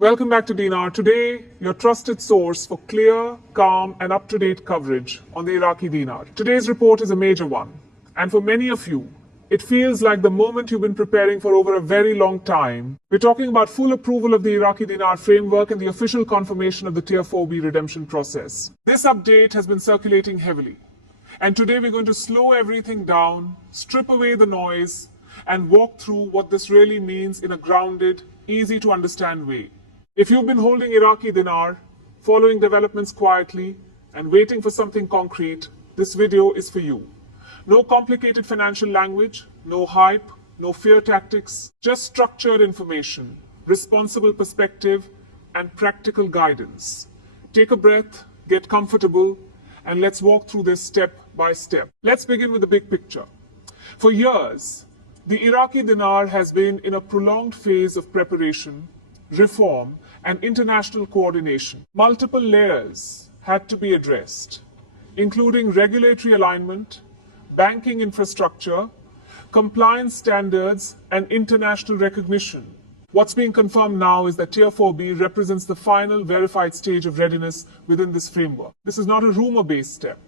Welcome back to Dinar. Today, your trusted source for clear, calm, and up-to-date coverage on the Iraqi Dinar. Today's report is a major one, and for many of you, it feels like the moment you've been preparing for over a very long time. We're talking about full approval of the Iraqi Dinar framework and the official confirmation of the Tier 4B redemption process. This update has been circulating heavily, and today we're going to slow everything down, strip away the noise, and walk through what this really means in a grounded, easy-to-understand way. If you've been holding Iraqi Dinar, following developments quietly, and waiting for something concrete, this video is for you. No complicated financial language, no hype, no fear tactics, just structured information, responsible perspective, and practical guidance. Take a breath, get comfortable, and let's walk through this step by step. Let's begin with the big picture. For years, the Iraqi Dinar has been in a prolonged phase of preparation, reform, and international coordination. Multiple layers had to be addressed, including regulatory alignment, banking infrastructure, compliance standards, and international recognition. What's being confirmed now is that Tier 4B represents the final verified stage of readiness within this framework. This is not a rumor-based step.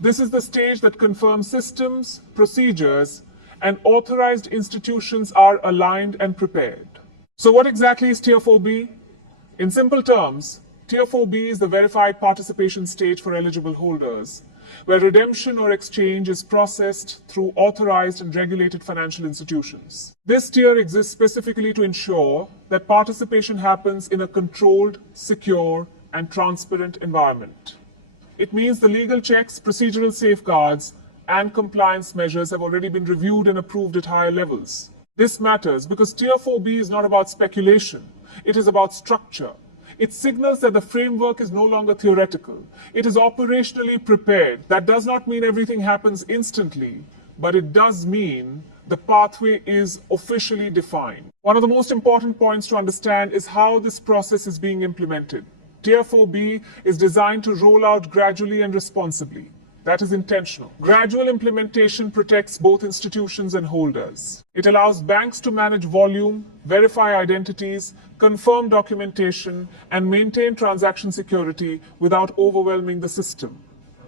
This is the stage that confirms systems, procedures, and authorized institutions are aligned and prepared. So what exactly is Tier 4B? In simple terms, Tier 4B is the verified participation stage for eligible holders, where redemption or exchange is processed through authorized and regulated financial institutions. This tier exists specifically to ensure that participation happens in a controlled, secure, and transparent environment. It means the legal checks, procedural safeguards, and compliance measures have already been reviewed and approved at higher levels. This matters because Tier 4B is not about speculation, it is about structure. It signals that the framework is no longer theoretical. It is operationally prepared. That does not mean everything happens instantly, but it does mean the pathway is officially defined. One of the most important points to understand is how this process is being implemented. Tier 4B is designed to roll out gradually and responsibly. That is intentional. Gradual implementation protects both institutions and holders. It allows banks to manage volume, verify identities, confirm documentation, and maintain transaction security without overwhelming the system.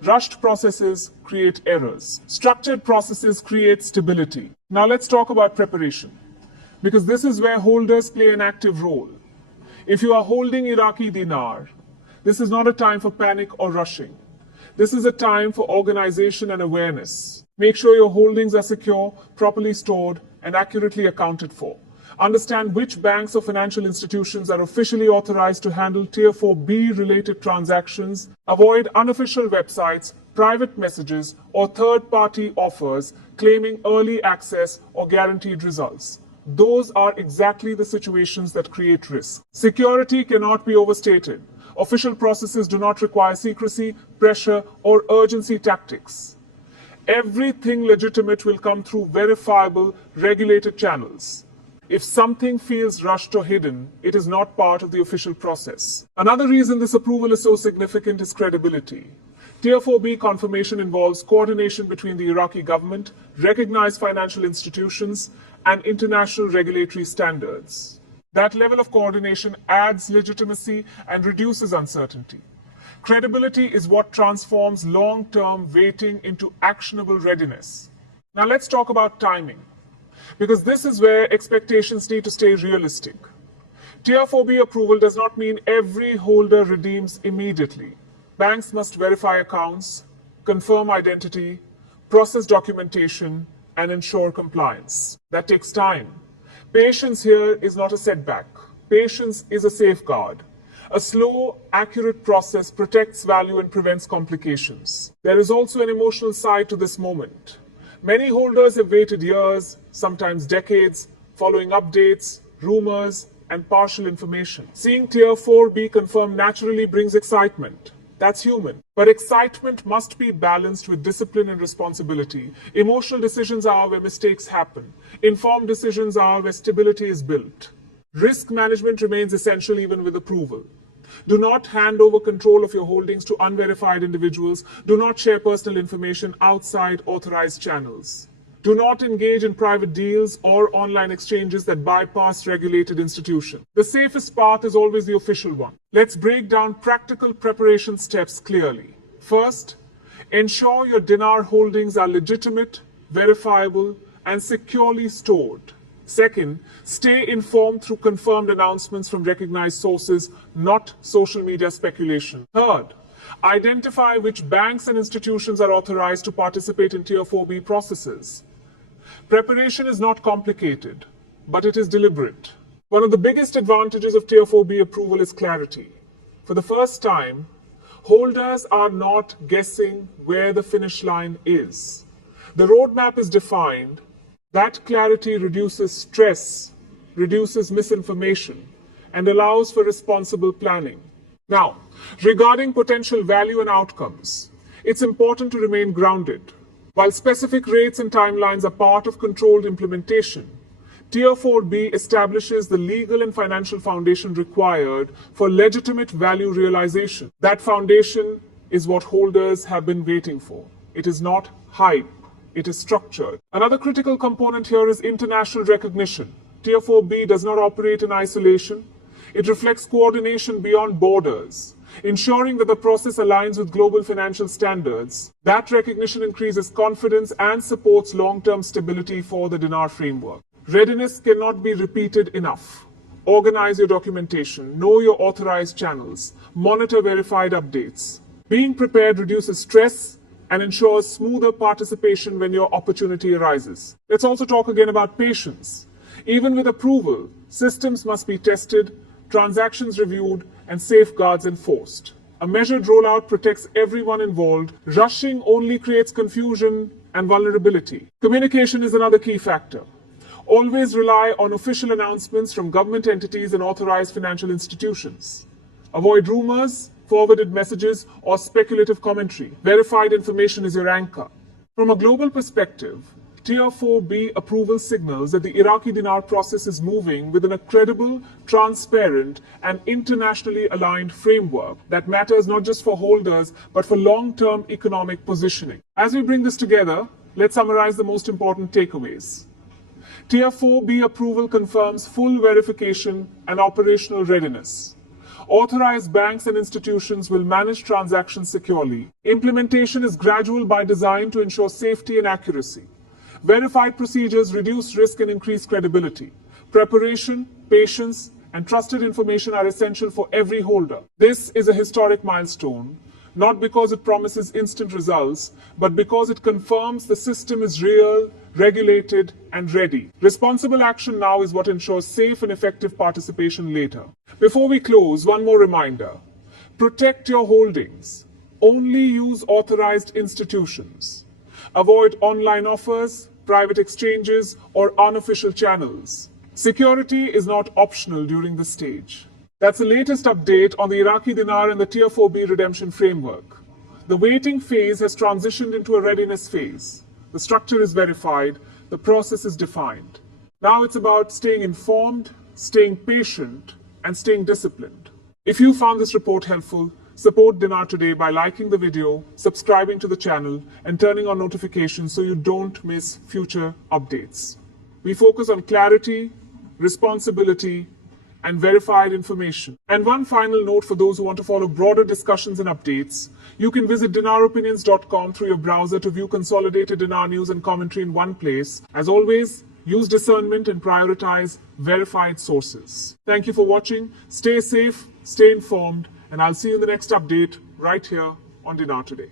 Rushed processes create errors. Structured processes create stability. Now let's talk about preparation, because this is where holders play an active role. If you are holding Iraqi Dinar, this is not a time for panic or rushing. This is a time for organization and awareness. Make sure your holdings are secure, properly stored, and accurately accounted for. Understand which banks or financial institutions are officially authorized to handle Tier 4B related transactions. Avoid unofficial websites, private messages, or third-party offers claiming early access or guaranteed results. Those are exactly the situations that create risk. Security cannot be overstated. Official processes do not require secrecy, pressure, or urgency tactics. Everything legitimate will come through verifiable, regulated channels. If something feels rushed or hidden, it is not part of the official process. Another reason this approval is so significant is credibility. Tier 4B confirmation involves coordination between the Iraqi government, recognized financial institutions, and international regulatory standards. That level of coordination adds legitimacy and reduces uncertainty. Credibility is what transforms long-term waiting into actionable readiness. Now let's talk about timing, because this is where expectations need to stay realistic. Tier 4B approval does not mean every holder redeems immediately. Banks must verify accounts, confirm identity, process documentation, and ensure compliance. That takes time. Patience here is not a setback. Patience is a safeguard. A slow, accurate process protects value and prevents complications. There is also an emotional side to this moment. Many holders have waited years, sometimes decades, following updates, rumors, and partial information. Seeing Tier 4B confirmed naturally brings excitement. That's human. But excitement must be balanced with discipline and responsibility. Emotional decisions are where mistakes happen. Informed decisions are where stability is built. Risk management remains essential even with approval. Do not hand over control of your holdings to unverified individuals. Do not share personal information outside authorized channels. Do not engage in private deals or online exchanges that bypass regulated institutions. The safest path is always the official one. Let's break down practical preparation steps clearly. First, ensure your dinar holdings are legitimate, verifiable, and securely stored. Second, stay informed through confirmed announcements from recognized sources, not social media speculation. Third, identify which banks and institutions are authorized to participate in Tier 4B processes. Preparation is not complicated, but it is deliberate. One of the biggest advantages of Tier 4B approval is clarity. For the first time, holders are not guessing where the finish line is. The roadmap is defined. That clarity reduces stress, reduces misinformation, and allows for responsible planning. Now, regarding potential value and outcomes, it's important to remain grounded. While specific rates and timelines are part of controlled implementation, Tier 4B establishes the legal and financial foundation required for legitimate value realization. That foundation is what holders have been waiting for. It is not hype. It is structured. Another critical component here is international recognition. Tier 4B does not operate in isolation. It reflects coordination beyond borders, ensuring that the process aligns with global financial standards. That recognition increases confidence and supports long-term stability for the Dinar framework. Readiness cannot be repeated enough. Organize your documentation, know your authorized channels, monitor verified updates. Being prepared reduces stress and ensures smoother participation when your opportunity arises. Let's also talk again about patience. Even with approval, systems must be tested, transactions reviewed, and safeguards enforced. A measured rollout protects everyone involved. Rushing only creates confusion and vulnerability. Communication is another key factor. Always rely on official announcements from government entities and authorized financial institutions. Avoid rumors, forwarded messages, or speculative commentary. Verified information is your anchor. From a global perspective, Tier 4B approval signals that the Iraqi Dinar process is moving within a credible, transparent, and internationally aligned framework that matters not just for holders, but for long-term economic positioning. As we bring this together, let's summarize the most important takeaways. Tier 4B approval confirms full verification and operational readiness. Authorized banks and institutions will manage transactions securely. Implementation is gradual by design to ensure safety and accuracy. Verified procedures reduce risk and increase credibility. Preparation, patience, and trusted information are essential for every holder. This is a historic milestone, not because it promises instant results, but because it confirms the system is real, regulated, and ready. Responsible action now is what ensures safe and effective participation later. Before we close, one more reminder. Protect your holdings. Only use authorized institutions. Avoid online offers, private exchanges, or unofficial channels. Security is not optional during this stage. That's the latest update on the Iraqi Dinar and the Tier 4B redemption framework. The waiting phase has transitioned into a readiness phase. The structure is verified, the process is defined. Now it's about staying informed, staying patient, and staying disciplined. If you found this report helpful, support Dinar today by liking the video, subscribing to the channel, and turning on notifications so you don't miss future updates. We focus on clarity, responsibility, and verified information. And one final note for those who want to follow broader discussions and updates, you can visit dinaropinions.com through your browser to view consolidated Dinar news and commentary in one place. As always, use discernment and prioritize verified sources. Thank you for watching. Stay safe, stay informed, and I'll see you in the next update right here on Dinar Today.